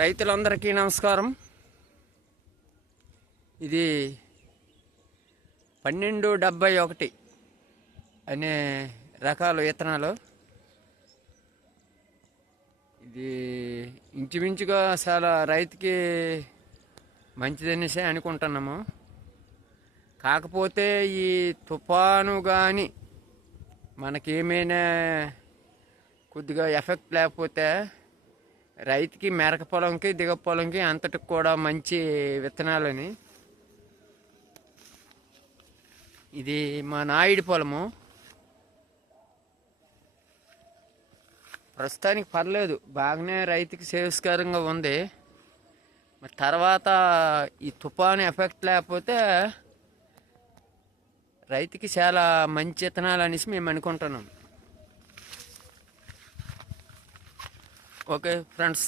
రైతులందరికీ నమస్కారం. ఇది 1271 అనే రకాల విత్తనాలు. ఇది ఇంచుమించుగా చాలా రైతుకి మంచిదనేసి అనుకుంటున్నాము. కాకపోతే ఈ తుఫాను కానీ మనకేమైనా కొద్దిగా ఎఫెక్ట్ లేకపోతే రైతుకి మెరక పొలంకి దిగ పొలంకి అంతటికి కూడా మంచి విత్తనాలని. ఇది మా నాయుడి పొలము. ప్రస్తుతానికి పర్లేదు, బాగానే రైతుకి శ్రేయస్కరంగా ఉంది. మరి తర్వాత ఈ తుఫాను ఎఫెక్ట్ లేకపోతే రైతుకి చాలా మంచి విత్తనాలు అనేసి మేము అనుకుంటున్నాం. Okay friends.